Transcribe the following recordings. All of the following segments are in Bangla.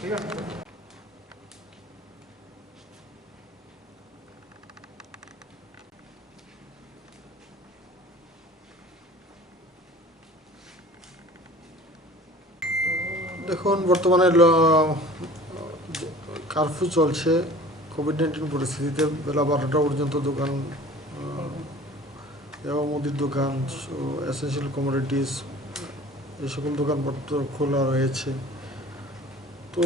ঠিক আছে। দেখুন, বর্তমানে কারফিউ চলছে। কোভিড-19 পরিস্থিতিতে বেলা 12টা পর্যন্ত দোকান এবং মুদির দোকান, এসেনশিয়াল কমোডিটিস, এই সকল দোকানপত্র খোলা রয়েছে। তো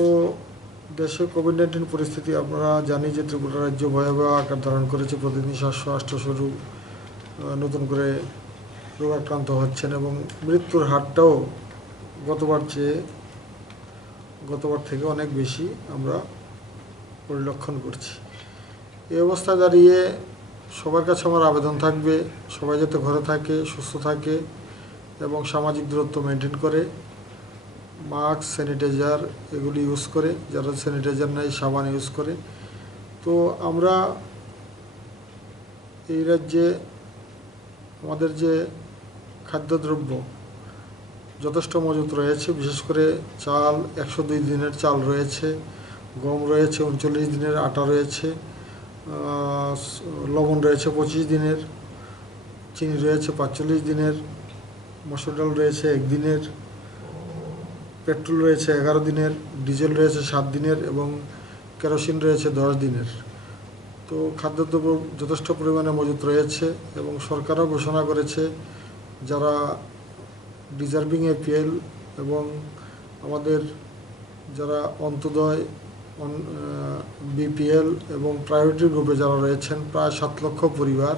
দেশে কোভিড-19 পরিস্থিতি আপনারা জানি যে ত্রিপুরা রাজ্য ভয়াবহ আকার ধারণ করেছে। প্রতিদিন 700-800 নতুন করে রোগাক্রান্ত হচ্ছেন এবং মৃত্যুর হারটাও গতবার থেকে অনেক বেশি আমরা পরিলক্ষণ করছি। এই অবস্থায় দাঁড়িয়ে সবার কাছে আমার আবেদন থাকবে, সবাই যাতে ঘরে থাকে, সুস্থ থাকে এবং সামাজিক দূরত্ব মেনটেন করে, মাস্ক, স্যানিটাইজার এগুলি ইউজ করে, যারা স্যানিটাইজার নেই সাবান ইউজ করে। তো আমরা এই রাজ্যে আমাদের যে খাদ্যদ্রব্য যথেষ্ট মজুত রয়েছে, বিশেষ করে চাল 102 দিনের চাল রয়েছে, গম রয়েছে 39 দিনের, আটা রয়েছে, লবণ রয়েছে 25 দিনের, চিনি রয়েছে 45 দিনের, মসুর ডাল রয়েছে 1 দিনের, পেট্রোল রয়েছে 11 দিনের, ডিজেল রয়েছে 7 দিনের এবং কেরোসিন রয়েছে 10 দিনের। তো খাদ্যদ্রব্য যথেষ্ট পরিমাণে মজুত রয়েছে এবং সরকারও ঘোষণা করেছে যারা ডিজার্ভিং এপিএল এবং আমাদের যারা অন্তোদয়, বিপিএল এবং প্রায়োরিটি গ্রুপে যারা রয়েছেন, প্রায় 7 লক্ষ পরিবার,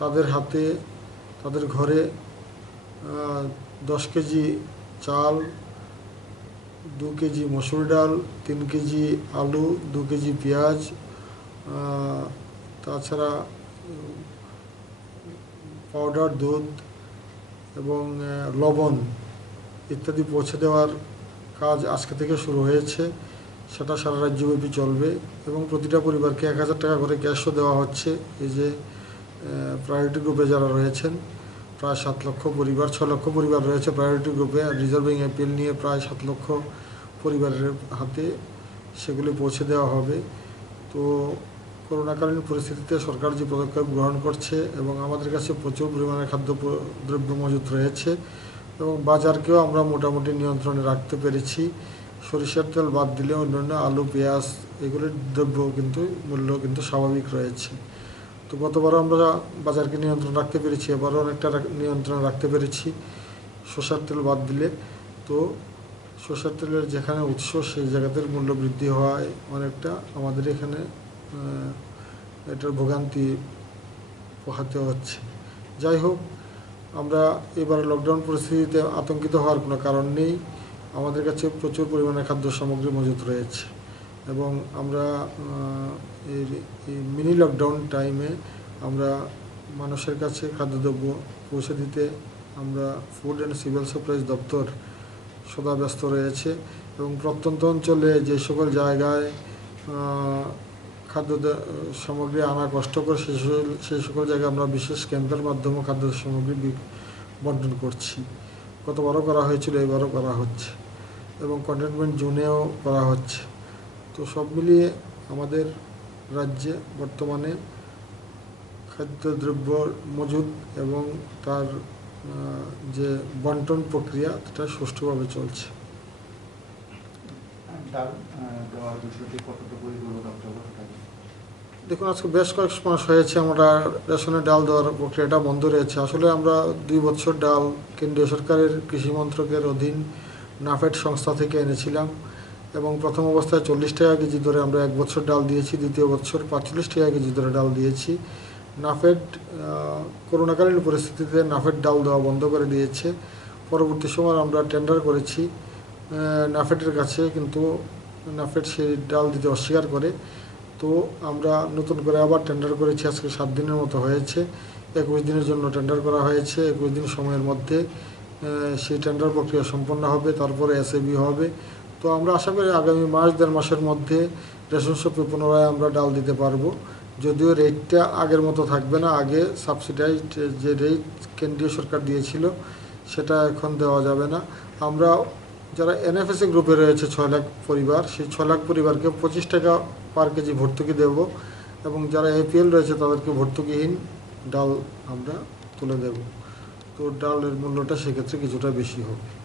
তাদের হাতে, তাদের ঘরে 10 কেজি চাল, 2 কেজি মসুর ডাল, 3 কেজি আলু, 2 কেজি পেঁয়াজ, তাছাড়া পাউডার দুধ এবং লবণ ইত্যাদি পৌঁছে দেওয়ার কাজ আজকে থেকে শুরু হয়েছে। সেটা সারা রাজ্যব্যাপী চলবে এবং প্রতিটা পরিবারকে 1000 টাকা করে ক্যাশও দেওয়া হচ্ছে। এই যে প্রায়োরিটি গ্রুপে যারা রয়েছেন, প্রায় 7 লক্ষ পরিবার, 6 লক্ষ পরিবার রয়েছে প্রায়োরিটি গ্রুপে, আর রিজার্ভিং এপিএল নিয়ে প্রায় 7 লক্ষ পরিবারের হাতে সেগুলি পৌঁছে দেওয়া হবে। তো করোনাকালীন পরিস্থিতিতে সরকার যে পদক্ষেপ গ্রহণ করছে এবং আমাদের কাছে প্রচুর পরিমাণে খাদ্যদ্রব্য মজুত রয়েছে এবং বাজারকেও আমরা মোটামুটি নিয়ন্ত্রণে রাখতে পেরেছি। সরিষার তেল বাদ দিলে অন্যান্য আলু, পেঁয়াজ এগুলির মূল্য কিন্তু স্বাভাবিক রয়েছে। তো গতবারও আমরা বাজারকে নিয়ন্ত্রণ রাখতে পেরেছি, এবারও অনেকটা নিয়ন্ত্রণ রাখতে পেরেছি সরষার তেল বাদ দিলে। তো সরষার তেলের যেখানে উৎস সেই জায়গাতে মূল্য বৃদ্ধি হওয়ায় অনেকটা আমাদের এখানে এটার ভোগান্তি পোহাতে হচ্ছে। যাই হোক, আমরা এবার লকডাউন পরিস্থিতিতে আতঙ্কিত হওয়ার কোনো কারণ নেই। আমাদের কাছে প্রচুর পরিমাণে খাদ্য সামগ্রী মজুত রয়েছে এবং আমরা এই মিনি লকডাউন টাইমে আমরা মানুষের কাছে খাদ্যদ্রব্য পৌঁছে দিতে আমরা ফুড অ্যান্ড সিভিল সাপ্লাইজ দপ্তর সদা ব্যস্ত রয়েছে এবং প্রত্যন্ত অঞ্চলে যে সকল জায়গায় খাদ্য সামগ্রী আনা কষ্টকর সেই সকল জায়গায় আমরা বিশেষ ক্যাম্পের মাধ্যমে খাদ্য সামগ্রী বন্টন করছি। গতবারও করা হয়েছিল, এবারও করা হচ্ছে এবং কন্টেনমেন্ট জোনেও করা হচ্ছে। তো সব মিলিয়ে আমাদের রাজ্যে বর্তমানে খাদ্যদ্রব্য মজুদ এবং তার যে বন্টন প্রক্রিয়া সেটা সুষ্ঠুভাবে চলছে। দেখুন, আজকে বেশ কয়েক মাস হয়েছে আমরা রেশনে ডাল দেওয়ার প্রক্রিয়াটা বন্ধ রয়েছে। আসলে আমরা 2 বছর ডাল কেন্দ্রীয় সরকারের কৃষি মন্ত্রকের অধীন নাফেড সংস্থা থেকে এনেছিলাম এবং প্রথম অবস্থায় 40 টাকা কেজি ধরে আমরা 1 বছর ডাল দিয়েছি, দ্বিতীয় বছর 45 টাকা কেজি ধরে ডাল দিয়েছি। নাফেড করোনাকালীন পরিস্থিতিতে নাফেড ডাল দেওয়া বন্ধ করে দিয়েছে। পরবর্তী সময় আমরা টেন্ডার করেছি নাফেডের কাছে, কিন্তু নাফেড সেই ডাল দিতে অস্বীকার করে। তো আমরা নতুন করে আবার টেন্ডার করেছি, আজকে 7 দিনের মতো হয়েছে। 21 দিনের জন্য টেন্ডার করা হয়েছে। 21 দিন সময়ের মধ্যে সেই টেন্ডার প্রক্রিয়া সম্পন্ন হবে, তারপরে এসএবি হবে। তো আমরা আশা করি আগামী মাস 1.5 মাসের মধ্যে রেশন শপে পুনরায় আমরা ডাল দিতে পারবো। যদিও রেটটা আগের মতো থাকবে না, আগে সাবসিডাইজড যে রেট কেন্দ্রীয় সরকার দিয়েছিল সেটা এখন দেওয়া যাবে না। আমরা যারা এনএফএসএ গ্রুপে রয়েছে 6 লাখ পরিবার, সেই 6 লাখ পরিবারকে 25 টাকা পার কেজি ভর্তুকি দেব, এবং যারা এপিএল রয়েছে তাদেরকে ভর্তুকিহীন ডাল আমরা তুলে দেব। তো ডালের মূল্যটা সেক্ষেত্রে কিছুটা বেশি হবে।